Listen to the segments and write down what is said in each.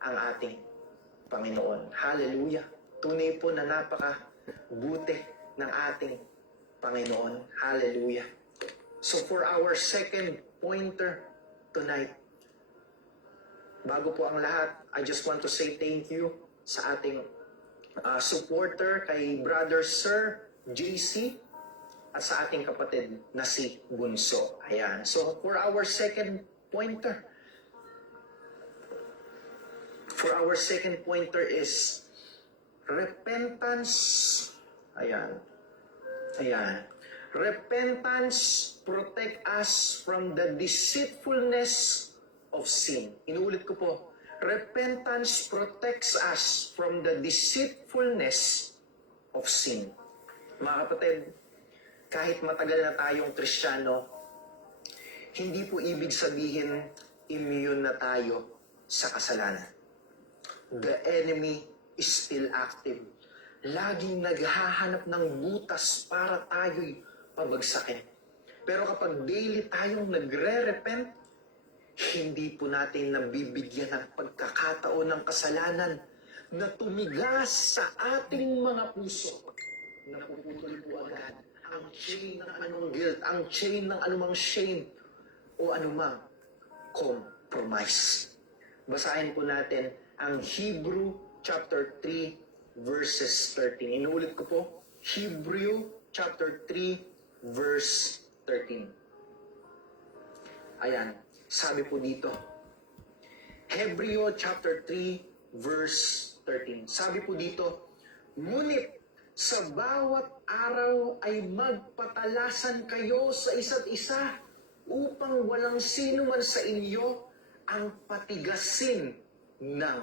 ang ating Panginoon. Hallelujah! Tunay po na napaka-buti ng ating Panginoon. Hallelujah! So for our second pointer tonight, bago po ang lahat, I just want to say thank you sa ating supporter kay Brother Sir JC at sa ating kapatid na si Bunso. Ayan. So for our second pointer is repentance. Ayan. Repentance protect us from the deceitfulness of sin. Inuulit ko po. Repentance protects us from the deceitfulness of sin. Mga kapatid, kahit matagal na tayong Kristiyano, hindi po ibig sabihin immune na tayo sa kasalanan. The enemy is still active. Laging naghahanap ng butas para tayo'y pabagsakin. Pero kapag daily tayong nagre-repent, hindi po natin nabibigyan ng pagkakataon ng kasalanan na tumigas sa ating mga puso. Napuputol po agad ang chain ng anumang guilt, ang chain ng anumang shame, o anumang compromise. Basahin po natin ang Hebrew chapter 3 verses 13. Inuulit ko po, Hebrew chapter 3 verse 13. Ayan, sabi po dito, Hebrew chapter 3 verse 13. Sabi po dito, ngunit sa bawat araw ay magpatalasan kayo sa isa't isa upang walang sino man sa inyo ang patigasin ng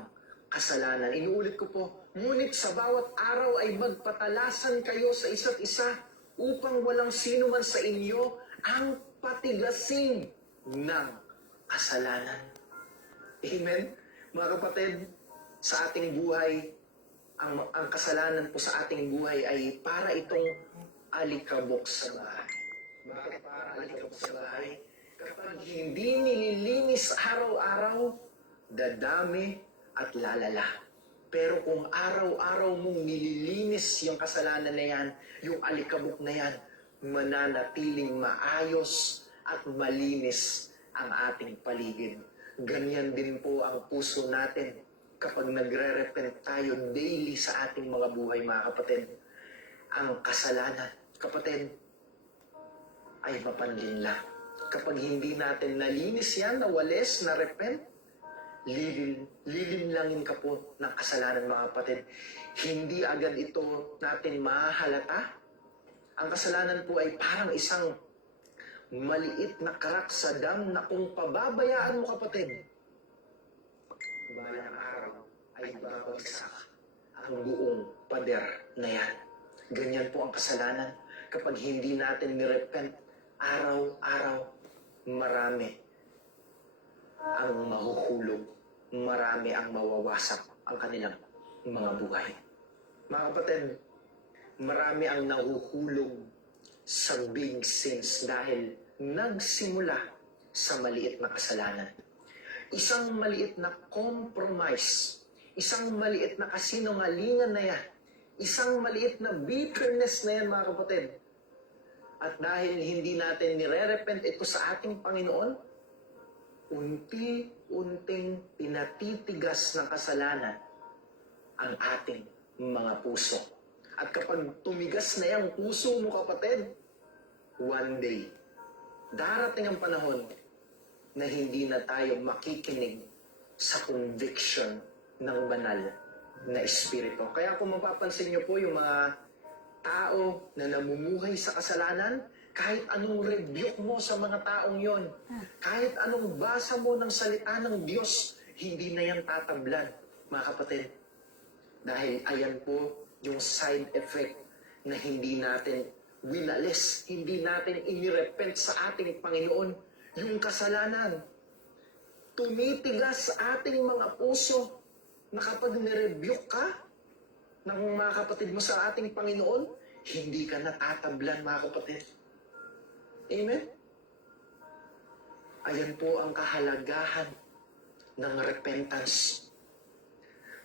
kasalanan. Inuulit ko po, ngunit sa bawat araw ay magpatalasan kayo sa isa't isa upang walang sino man sa inyo ang patigasin ng kasalanan. Amen? Mga kapatid, sa ating buhay, ang kasalanan po sa ating buhay ay para itong alikabok sa bahay. Bakit para alikabok sa bahay? Kapag hindi nililinis araw-araw, dadami at lalala. Pero kung araw-araw mong nililinis yung kasalanan na yan, yung alikabok na yan, mananatiling maayos at malinis ang ating paligid. Ganyan din po ang puso natin kapag nagre-repent tayo daily sa ating mga buhay, mga kapatid. Ang kasalanan, kapatid, ay mapanlinla. Kapag hindi natin nalinis yan, nawalis, na-repent, lilimlangin ka po ng kasalanan, mga kapatid. Hindi agad ito natin mahalata. Ang kasalanan po ay parang isang maliit na karak sa dam na kung pababayaan mo, kapatid, balang araw ay babagsak ang buong pader na yan. Ganyan po ang kasalanan. Kapag hindi natin nirepent, araw-araw, marami ang mahuhulog, marami ang mawawasak ang kanilang mga buhay. Mga kapatid, marami ang nahuhulog sa big sins dahil nagsimula sa maliit na kasalanan. Isang maliit na compromise, isang maliit na kasinungalingan na yan, isang maliit na bitterness na yan, mga kapatid. At dahil hindi natin nire-repent ito sa ating Panginoon, unti-unting pinatitigas ng kasalanan ang ating mga puso. At kapag tumigas na yung puso mo, kapatid, one day, darating ang panahon na hindi na tayo makikinig sa conviction ng banal na espiritu. Kaya kung mapapansin niyo po yung mga tao na namumuhay sa kasalanan, kahit anong rebuke mo sa mga taong yon, kahit anong basa mo ng salita ng Diyos, hindi na yan tatablan, mga kapatid. Dahil ayan po yung side effect na hindi natin winalis, hindi natin inirepent sa ating Panginoon. Yung kasalanan, tumitigas sa ating mga puso na kapag nirebuke ka ng mga kapatid mo sa ating Panginoon, hindi ka natatablan, mga kapatid. Amen? Ayan po ang kahalagahan ng repentance.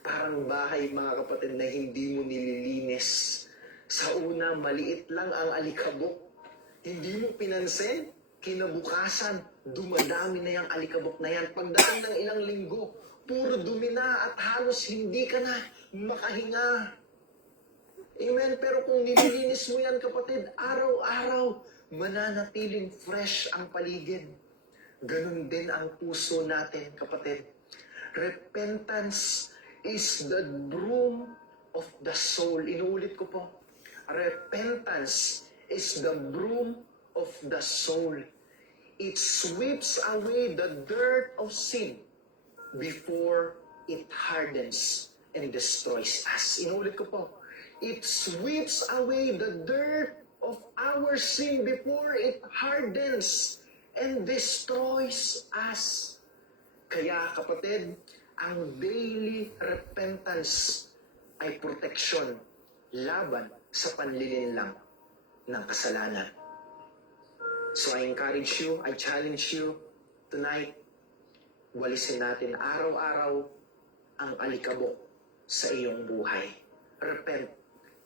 Parang bahay, mga kapatid, na hindi mo nililinis. Sa una, maliit lang ang alikabok. Hindi mo pinansin, kinabukasan, dumadami na yung alikabok na yan. Pagdating ng ilang linggo, puro dumi na at halos hindi ka na makahinga. Amen? Pero kung nililinis mo yan, kapatid, araw-araw, mananatiling fresh ang paligid. Ganun din ang puso natin, kapatid. Repentance is the broom of the soul. Inuulit ko po. Repentance is the broom of the soul. It sweeps away the dirt of sin before it hardens and destroys us. Inuulit ko po. It sweeps away the dirt of our sin before it hardens and destroys us. Kaya kapatid, ang daily repentance ay proteksyon laban sa panlilinlang ng kasalanan. So I encourage you, I challenge you tonight, walisin natin araw-araw ang alikabok sa iyong buhay. Repent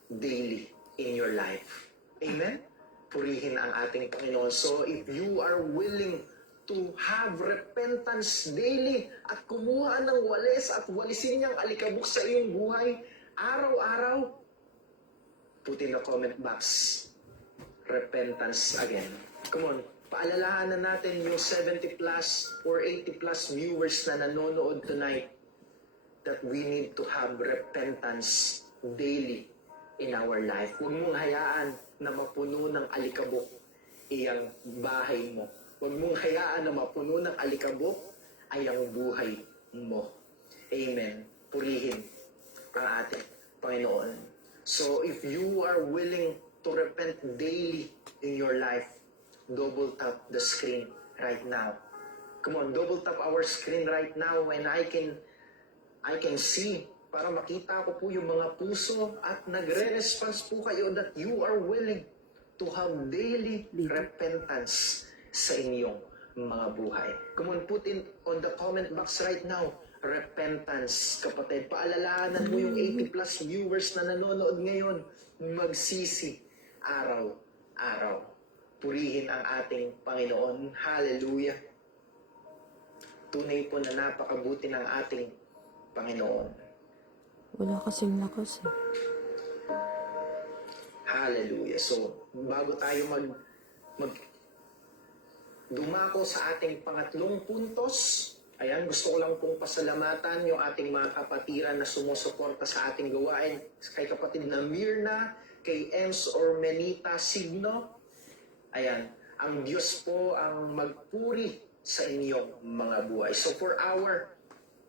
daily in your life. Amen? Purihin ang ating Panginoon. So if you are willing to have repentance daily at kumuha ng walis at walisin niyang alikabok sa iyong buhay, araw-araw, put in the comment box, repentance again. Come on, paalalahanan natin yung 70 plus or 80 plus viewers na nanonood tonight that we need to have repentance daily in our life. Huwag mong hayaan na mapuno ng alikabok iyang bahay mo. Huwag mong hayaan na mapuno ng alikabok ay ang buhay mo. Amen. Purihin ang ating Panginoon. So if you are willing to repent daily in your life, double tap the screen right now. Come on, double tap our screen right now and I can see para makita ko po yung mga puso at nagre-response po kayo that you are willing to have daily repentance sa inyong mga buhay. Come on, put in on the comment box right now, repentance, kapatid. Paalalahanan mo yung 80 plus viewers na nanonood ngayon, magsisi araw-araw. Purihin ang ating Panginoon. Hallelujah. Tunay po na napakabuti ng ating Panginoon. Wala kasing lakas eh. Hallelujah. So, bago tayo dumako sa ating pangatlong puntos, ayan, gusto ko lang pong pasalamatan yung ating mga kapatiran na sumusuporta sa ating gawain. Kay kapatid na Mirna, kay Ems or Menita Signo. Ayan, ang Diyos po ang magpuri sa inyong mga buhay. So for our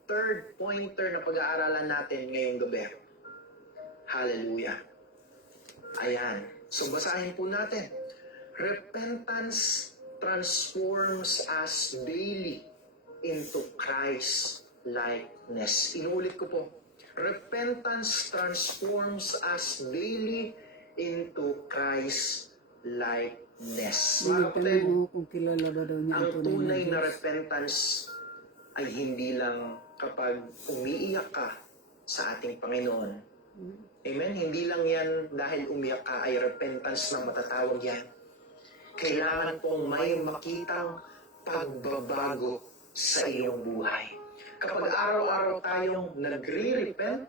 third pointer na pag-aaralan natin ngayong gabi. Hallelujah. Ayan. So basahin po natin. Repentance transforms us daily into Christ likeness. Inuulit ko po. Repentance transforms us daily into Christ likeness. Mga kapatid, kung kilala ba daw niya ang tunay na repentance ay hindi lang kapag umiiyak ka sa ating Panginoon. Amen? Hindi lang yan dahil umiyak ka ay repentance na matatawag yan. Kailangan pong may makitang pagbabago sa iyong buhay. Kapag araw-araw tayong nagre-repent,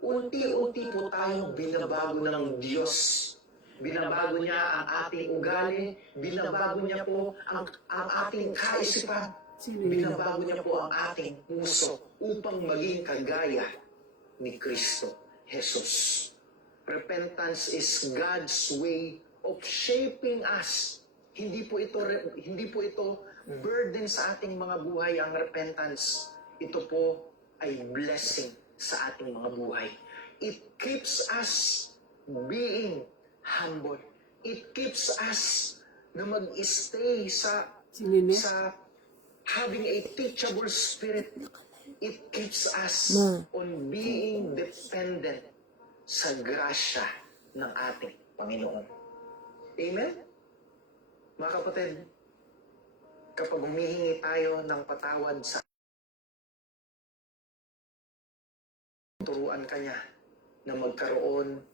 unti-unti po tayong binabago ng Diyos. Binabago niya ang ating ugali, binabago niya po ang ating kaisipan, binabago niya po ang ating puso upang maging kagaya ni Kristo Jesus. Repentance is God's way of shaping us. Hindi po ito burden sa ating mga buhay ang repentance. Ito po ay blessing sa ating mga buhay. It keeps us being humble. It keeps us na mag-stay sa having a teachable spirit. It keeps us on being dependent sa grasya ng ating Panginoon. Amen? Mga kapatid, kapag humihingi tayo ng patawad sa turuan ka niya na magkaroon ng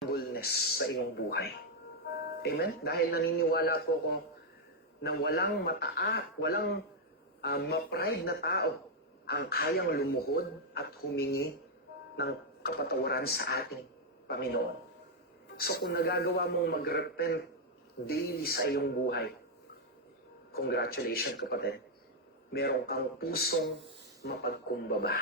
humbleness sa iyong buhay. Amen? Dahil naniniwala po ko na walang ma-pride na tao ang kayang lumuhod at humingi ng kapatawaran sa ating Panginoon. So kung nagagawa mong mag-repent daily sa iyong buhay, congratulations kapatid. Meron kang pusong mapagkumbaba.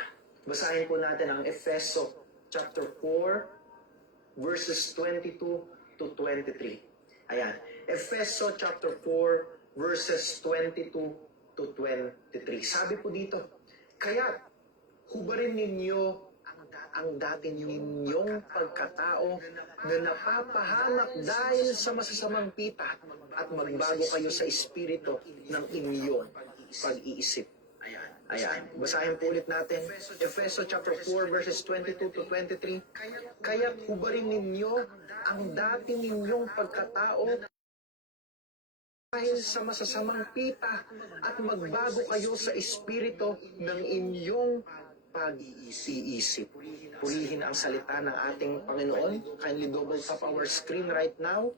Basahin po natin ang Efeso chapter 4 verses 22 to 23. Ayan. Efeso chapter 4 verses 22 to 23. Sabi po dito, kaya hubarin ninyo ang dati ninyong pagkatao na napapahanap dahil sa masasamang pita at magbago kayo sa espiritu ng inyong pag-iisip. Ayan. Basahin po ulit natin. Efeso chapter 4 verses 22 to 23. Kaya hubarin ninyo ang dati ninyong pagkatao dahil sa masasamang pita at magbago kayo sa espiritu ng inyong pag-iisip. Purihin ang salita ng ating Panginoon. Kindly double tap our screen right now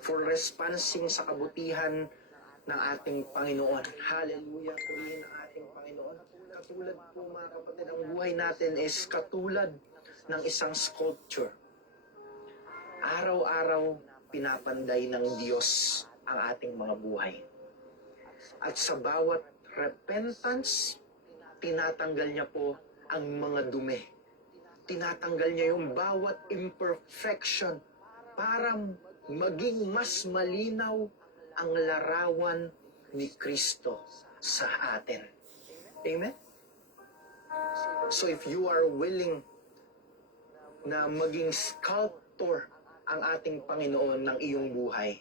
for responsing sa kabutihan ng ating Panginoon. Hallelujah. Purihin ang ating Panginoon. Katulad po mga kapatid, ang buhay natin is katulad ng isang sculpture. Araw-araw pinapanday ng Diyos ang ating mga buhay. At sa bawat repentance, tinatanggal niya po ang mga dumi. Tinatanggal niya yung bawat imperfection para maging mas malinaw ang larawan ni Kristo sa atin. Amen? So if you are willing na maging sculptor ang ating Panginoon ng iyong buhay,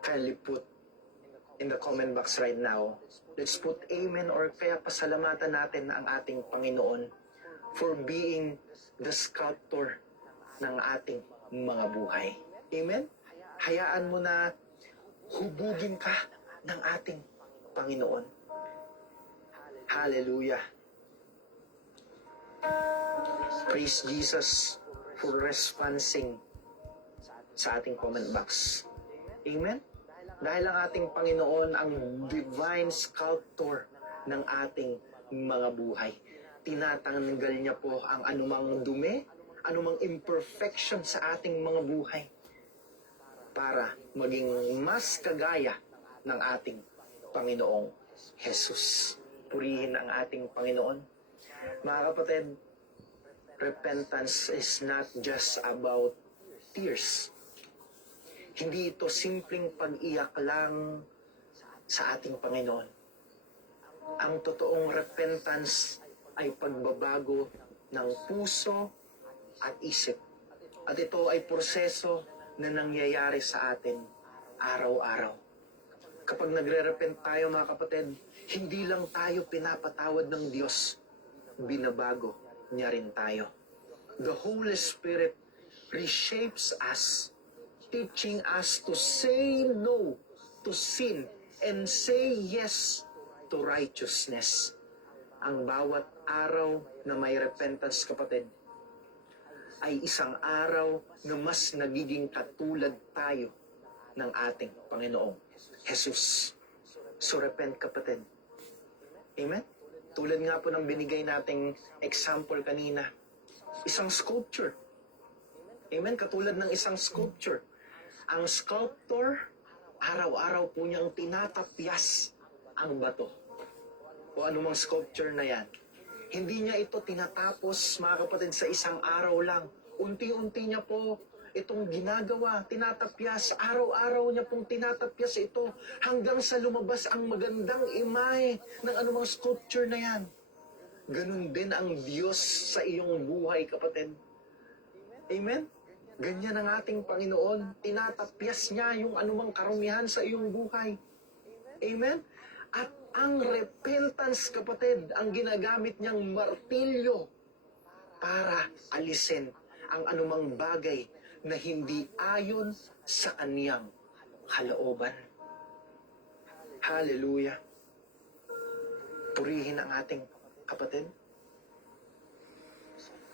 kindly put in the comment box right now, let's put amen or kaya pasalamatan natin ang ating Panginoon for being the sculptor ng ating mga buhay. Amen? Hayaan mo na hubugin ka ng ating Panginoon. Hallelujah. Praise Jesus for responsing sa ating comment box. Amen? Dahil ang ating Panginoon ang divine sculptor ng ating mga buhay. Tinatanggal niya po ang anumang dumi, anumang imperfection sa ating mga buhay para maging mas kagaya ng ating Panginoong Jesus. Purihin ang ating Panginoon. Mga kapatid, repentance is not just about tears. Hindi ito simpleng pag-iyak lang sa ating Panginoon. Ang totoong repentance ay pagbabago ng puso at isip. At ito ay proseso na nangyayari sa atin araw-araw. Kapag nagre-repent tayo mga kapatid, hindi lang tayo pinapatawad ng Diyos, binabago niya rin tayo. The Holy Spirit reshapes us, teaching us to say no to sin and say yes to righteousness. Ang bawat araw na may repentance, kapatid, ay isang araw na mas nagiging katulad tayo ng ating Panginoong Jesus. So repent, kapatid. Amen? Tulad nga po ng binigay nating example kanina, isang sculpture. Amen? Katulad ng isang sculpture. Ang sculptor, araw-araw po niyang tinatapyas ang bato. O anumang sculpture na yan. Hindi niya ito tinatapos, mga kapatid, sa isang araw lang. Unti-unti niya po itong ginagawa, tinatapyas. Araw-araw niya pong tinatapyas ito hanggang sa lumabas ang magandang imahe ng anumang sculpture na yan. Ganun din ang Diyos sa iyong buhay, kapatid. Amen? Ganyan ang ating Panginoon. Tinatapyas niya yung anumang karumihan sa iyong buhay. Amen? At ang repentance, kapatid, ang ginagamit niyang martilyo para alisin ang anumang bagay na hindi ayon sa kaniyang kalooban. Hallelujah. Purihin ang ating kapatid?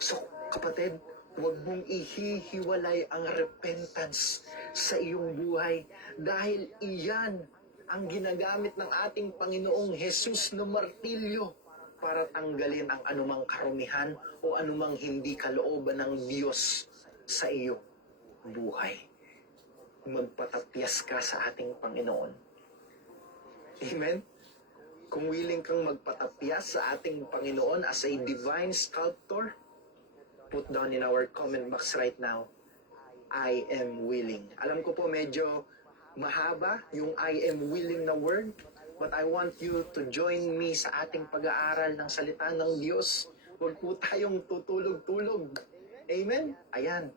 So, kapatid, huwag mong ihihiwalay ang repentance sa iyong buhay dahil iyan ang ginagamit ng ating Panginoong Jesus na martilyo para tanggalin ang anumang karumihan o anumang hindi kalooban ng Diyos sa iyong buhay. Magpatapyas ka sa ating Panginoon. Amen? Kung willing kang magpatapyas sa ating Panginoon as a divine sculptor, put down in our comment box right now, I am willing. Alam ko po medyo mahaba yung I am willing na word, but I want you to join me sa ating pag-aaral ng salita ng Diyos. Huwag po tayong tutulog-tulog. Amen? Ayan.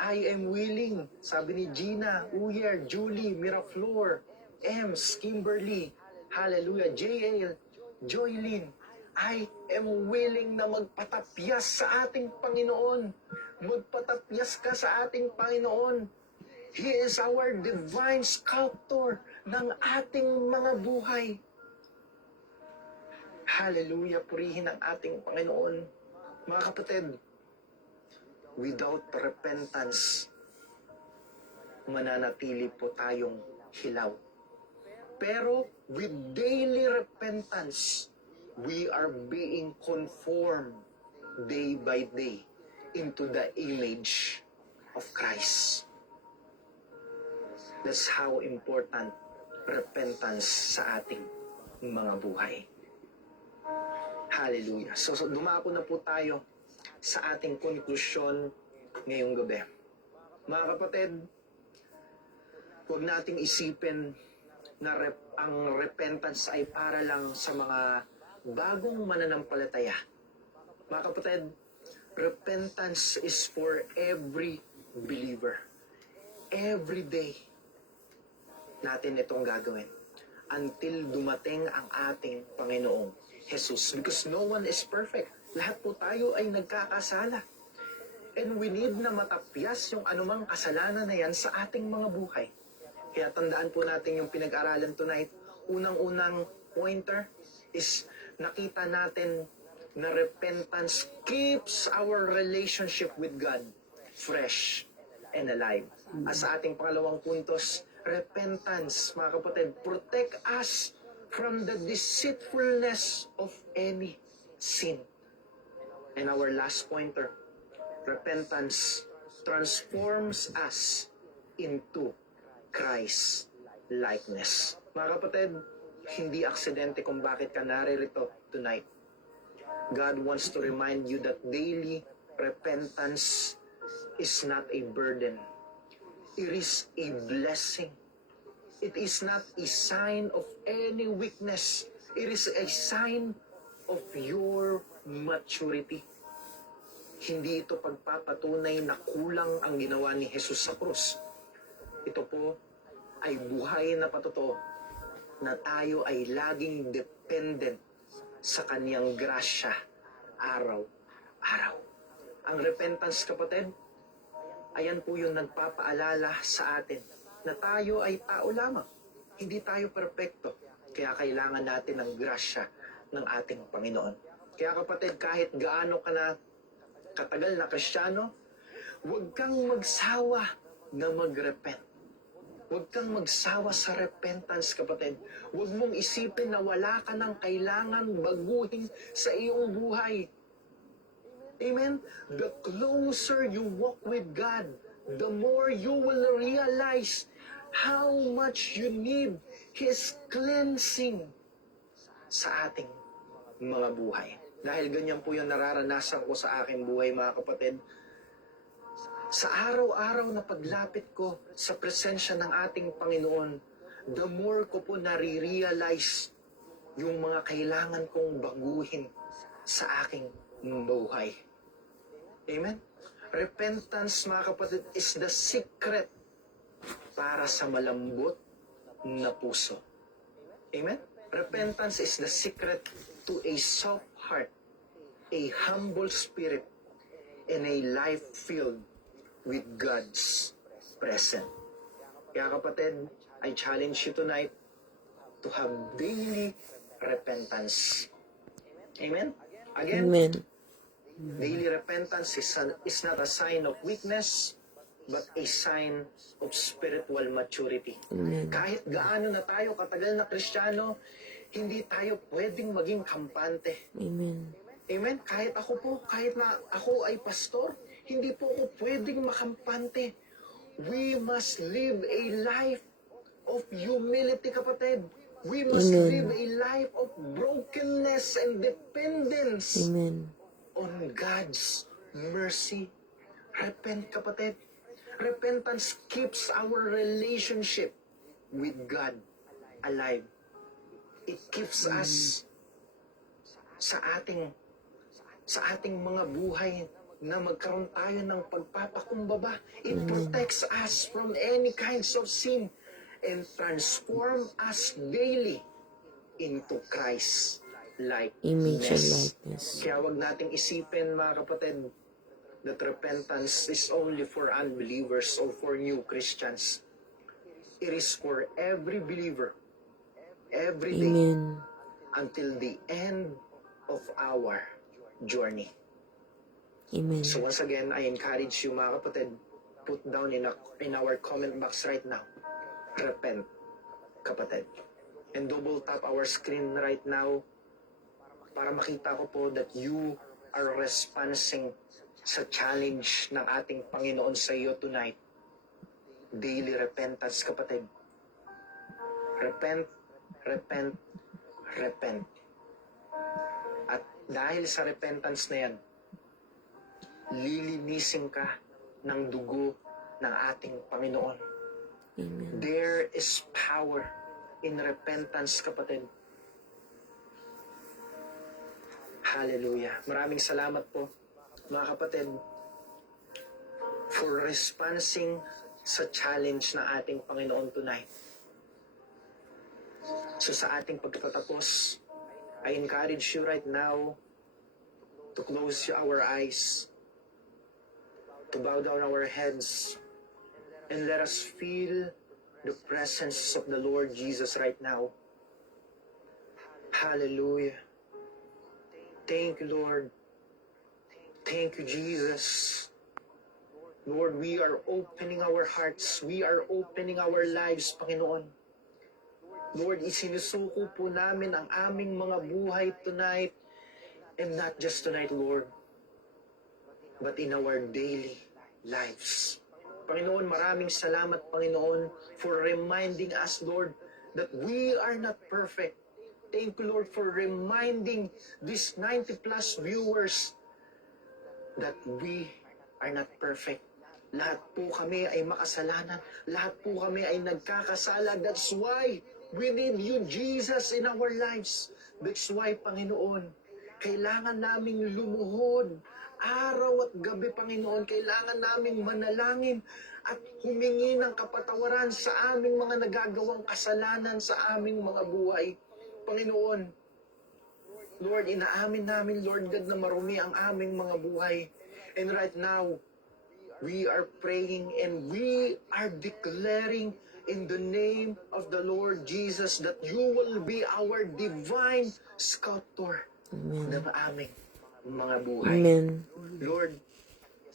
I am willing. Sabi ni Gina, Uyer, Julie, Miraflor, Ems, Kimberly, hallelujah, JL, Joylyn, I am willing na magpatapyas sa ating Panginoon. Magpatapyas ka sa ating Panginoon. He is our divine sculptor ng ating mga buhay. Hallelujah, purihin ang ating Panginoon. Mga kapatid, without repentance, mananatili po tayong hilaw. Pero with daily repentance, we are being conformed day by day into the image of Christ. That's how important repentance sa ating mga buhay. Hallelujah. So dumako na po tayo sa ating konklusyon ngayong gabi. Mga kapatid, huwag nating isipin na ang repentance ay para lang sa mga bagong mananampalataya. Mga kapatid, repentance is for every believer. Every day natin itong gagawin until dumating ang ating Panginoong Jesus. Because no one is perfect. Lahat po tayo ay nagkakasala. And we need na matapyas yung anumang kasalanan na yan sa ating mga buhay. Kaya tandaan po natin yung pinag-aralan tonight. Unang-unang pointer is nakita natin na repentance keeps our relationship with God fresh and alive. At sa ating pangalawang puntos, repentance, mga kapatid, protect us from the deceitfulness of any sin. And our last pointer, repentance transforms us into Christ likeness. Mga kapatid, hindi aksidente kung bakit ka naririto tonight. God wants to remind you that daily repentance is not a burden. It is a blessing. It is not a sign of any weakness. It is a sign of your maturity. Hindi ito pagpapatunay na kulang ang ginawa ni Jesus sa krus. Ito po ay buhay na patotoo na tayo ay laging dependent sa kaniyang grasya araw-araw. Ang repentance, kapatid, ayan po yung nagpapaalala sa atin na tayo ay tao lamang. Hindi tayo perpekto. Kaya kailangan natin ng grasya ng ating Panginoon. Kaya kapatid, kahit gaano ka na katagal na Kristiyano, huwag kang magsawa na mag-repent. Huwag kang magsawa sa repentance, kapatid. Huwag mong isipin na wala ka ng kailangan baguhin sa iyong buhay. Amen? The closer you walk with God, the more you will realize how much you need His cleansing sa ating mga buhay. Dahil ganyan po yung nararanasan ko sa aking buhay, mga kapatid. Sa araw-araw na paglapit ko sa presensya ng ating Panginoon, the more ko po nare-realize yung mga kailangan kong baguhin sa aking buhay. Amen? Repentance, mga kapatid, is the secret para sa malambot na puso. Amen? Repentance is the secret to a soft heart, a humble spirit, and a life filled with God's presence. Kaya kapatid, I challenge you tonight to have daily repentance. Amen? Again, Amen. daily repentance is not a sign of weakness, but a sign of spiritual maturity. Amen. Kahit gaano na tayo katagal na Kristiyano, hindi tayo pwedeng maging kampante. Amen. Amen? Kahit na ako ay pastor, hindi po ako pwedeng makampante. We must live a life of humility, kapatid. We must Amen. live a life of brokenness and dependence Amen. on God's mercy. Repent, kapatid. Repentance keeps our relationship with God alive. It keeps us sa ating mga buhay na magkaroon tayo ng pagpapakumbaba. It protects us from any kinds of sin and transform us daily into Christ-like Image and likeness. likeness. Kaya wag nating isipin, mga kapatid, that repentance is only for unbelievers or for new Christians. It is for every believer, every day, Amen. until the end of our journey. Amen. So once again, I encourage you, mga kapatid, put down in our comment box right now, repent, kapatid. And double tap our screen right now para makita ko po that you are responding sa challenge ng ating Panginoon sa iyo tonight. Daily repentance, kapatid. Repent, repent, repent. At dahil sa repentance na yan, lilinisin ka ng dugo ng ating Panginoon. Amen. There is power in repentance, kapatid. Hallelujah. Maraming salamat po, mga kapatid, for responding sa challenge na ating Panginoon tonight. So sa ating pagtatapos, I encourage you right now to close our eyes, to bow down our heads, and let us feel the presence of the Lord Jesus right now. Hallelujah. Thank you, Lord. Thank you, Jesus. Lord, we are opening our hearts. We are opening our lives, Panginoon. Lord, isinusuko po namin ang aming mga buhay tonight, and not just tonight, Lord, but in our daily lives. Panginoon, maraming salamat, Panginoon, for reminding us, Lord, that we are not perfect. Thank you, Lord, for reminding these 90 plus viewers that we are not perfect. Lahat po kami ay makasalanan. Lahat po kami ay nagkakasala. That's why we need you, Jesus, in our lives. That's why, Panginoon, kailangan naming lumuhod araw at gabi, Panginoon. Kailangan naming manalangin at humingi ng kapatawaran sa aming mga nagagawang kasalanan sa aming mga buhay. Panginoon, Lord, inaamin namin, Lord God, na marumi ang aming mga buhay. And right now, we are praying and we are declaring in the name of the Lord Jesus that you will be our divine sculptor ng aming mga buhay. Amen. Lord,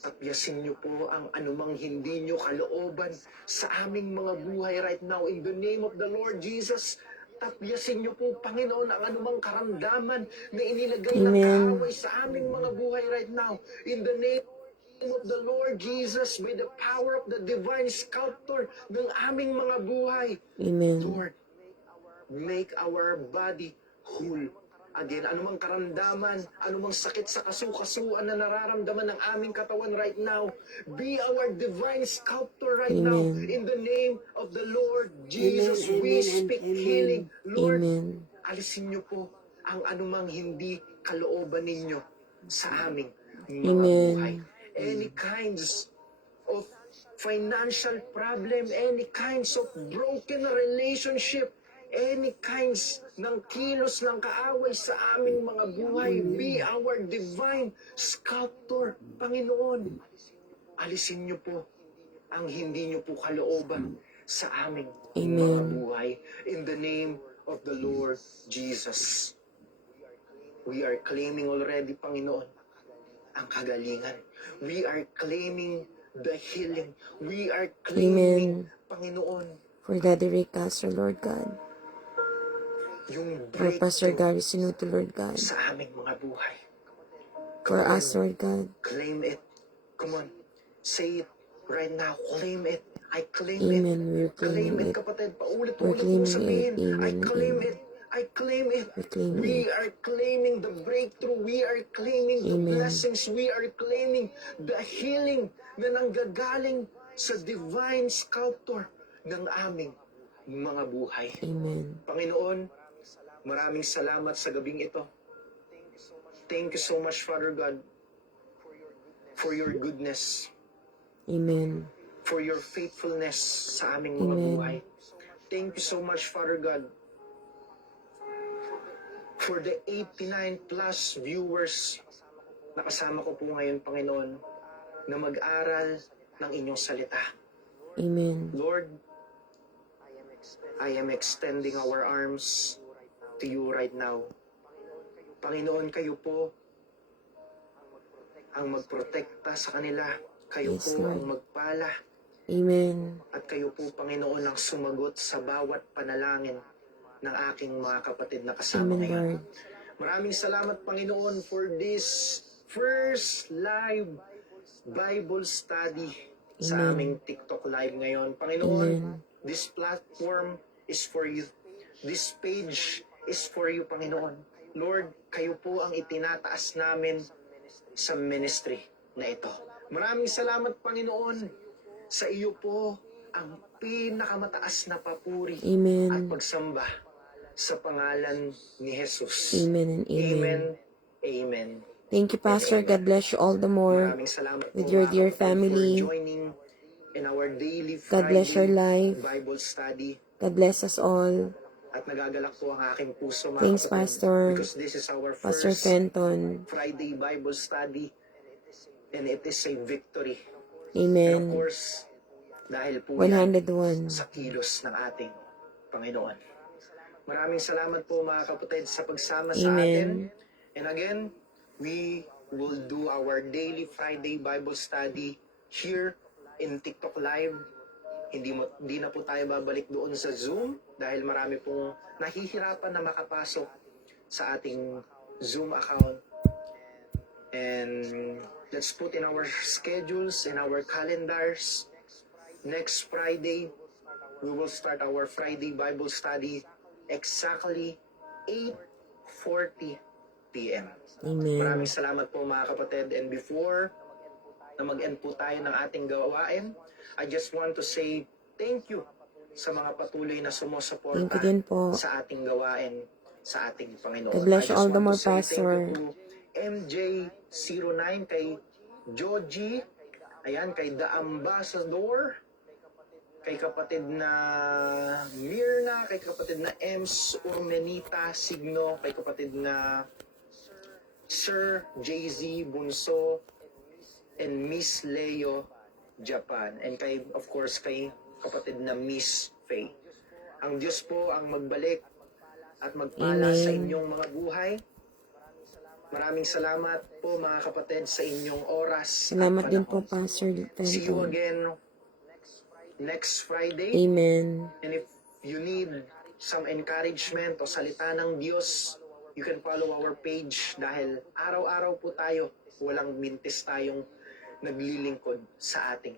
tapyasin niyo po ang anumang hindi niyo kalooban sa aming mga buhay right now. In the name of the Lord Jesus, tapyasin niyo po, Panginoon, ang anumang karamdaman na inilagay ng Amen. kaaway sa aming mga buhay right now. In the name of the Lord Jesus, by the power of the divine sculptor ng aming mga buhay. Amen. Lord, make our body whole. Again, anumang karamdaman, anumang sakit sa kasukasuan na nararamdaman ng aming katawan right now, be our divine sculptor right now. Amen. In the name of the Lord Jesus, we speak healing. Lord, Amen. alisin niyo po ang anumang hindi kalooban ninyo sa aming mga Amen. buhay. Any kinds of financial problem, any kinds of broken relationship, any kinds ng kilos ng kaaway sa aming mga buhay, be our divine sculptor, Panginoon. Alisin niyo po ang hindi niyo po kalooban sa aming mga Amen. buhay. In the name of the Lord Jesus. We are claiming already, Panginoon, ang kagalingan. We are claiming the healing. We are claiming, Panginoon, For Daddy Ray Castro, Lord God. yung For Pastor breakthrough Gary Sinuto, Lord God. sa aming mga buhay. For Come on, us, Lord God. claim it. Come on, say it right now. Claim it. I claim Amen. it. We're Claim claiming it, it. kapatid. We're Paulit-ulit mo claiming sabihin. it. Amen I and claim amen. it. I claim it. We're claiming We it. are claiming the breakthrough. We are claiming the Amen. blessings. We are claiming the healing na nanggagaling sa divine sculptor ng aming mga buhay. Amen. Panginoon, maraming salamat sa gabing ito. Thank you so much, Father God, for your goodness, Amen. for your faithfulness sa aming mga Amen. buhay. Thank you so much, Father God, for the 89 plus viewers na kasama ko po ngayon, Panginoon, na mag-aral ng inyong salita. Amen. Lord, I am extending our arms to you right now. Panginoon, kayo po ang magprotekta sa kanila. Kayo Yes, po Lord. ang magpala. Amen. At kayo po, Panginoon, ang sumagot sa bawat panalangin ng aking mga kapatid na kasama Amen, ngayon. Lord. Maraming salamat, Panginoon, for this first live Bible study sa Amen. aming TikTok live ngayon. Panginoon, Amen. this platform is for you. This page is for you, Panginoon. Lord, kayo po ang itinataas namin sa ministry na ito. Maraming salamat, Panginoon. Sa iyo po ang pinakamataas na papuri at Amen. pagsamba sa pangalan ni Jesus. Amen and Amen. amen. Amen. Thank you, Pastor. God bless you all the more Maraming salamat with po, your mga dear kapatid, family. for joining in our daily God bless your Friday life. Bible study. God bless us all. At nagagalak po ang aking puso, mga Thanks, kapatid, Pastor. because this is our Pastor first Fenton. Friday Bible study and it is a victory. And of Amen. course, dahil po yan 101. sa kilos ng ating Panginoon. Maraming salamat po, mga kapatid, sa pagsama sa atin. Amen. And again, we will do our daily Friday Bible study here in TikTok Live. Hindi na po tayo babalik doon sa Zoom dahil marami pong nahihirapan na makapasok sa ating Zoom account. And let's put in our schedules, in our calendars. Next Friday, we will start our Friday Bible study exactly 8:40 p.m. Amen. Maraming salamat po, mga kapatid. And before na mag-end po tayo ng ating gawain, I just want to say thank you sa mga patuloy na Thank sumusuporta you din po. sa ating gawain sa ating Panginoon. God bless you I just all the want more, to say thank Pastor. you to MJ09, kay Joji, ayan, kay The Ambassador, kay kapatid na Mirna, kay kapatid na Ems Urmenita Signo, kay kapatid na Sir JZ Bunso, and Miss Leo Japan, and kay, of course, kay kapatid na Miss Faye. Ang Diyos po ang magbalik at magpala Amen. sa inyong mga buhay. Maraming salamat po, mga kapatid, sa inyong oras Salamat at din po, panahon. Pastor See you Fenton. again next Friday. Amen. And if you need some encouragement o salita ng Diyos, you can follow our page dahil araw-araw po tayo, walang mintis tayong naglilingkod sa ating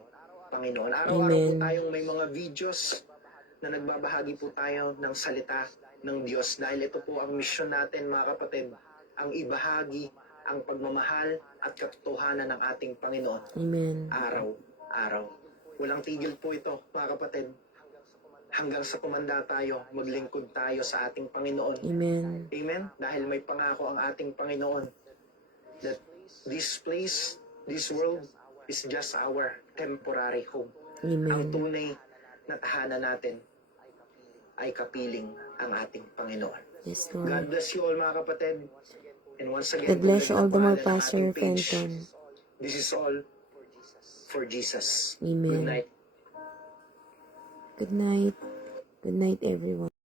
Panginoon. Araw-araw po Amen. tayong may mga videos na nagbabahagi po tayo ng salita ng Diyos dahil ito po ang misyon natin, mga kapatid, ang ibahagi ang pagmamahal at katotohanan ng ating Panginoon Amen. araw-araw. Walang tigil po ito, mga kapatid. Hanggang sa tumanda tayo, maglingkod tayo sa ating Panginoon. Amen. Amen? Dahil may pangako ang ating Panginoon that this place, this world, is just our temporary home. Ang Amen. tunay na tahanan natin ay kapiling ang ating Panginoon. Yes, God Lord. bless you all, mga kapatid. And once again, God bless you all the more, tulad ng pangalan ng Pastor ating page, Fenton. this is all for Jesus. Amen. Good night. Good night. Good night, everyone.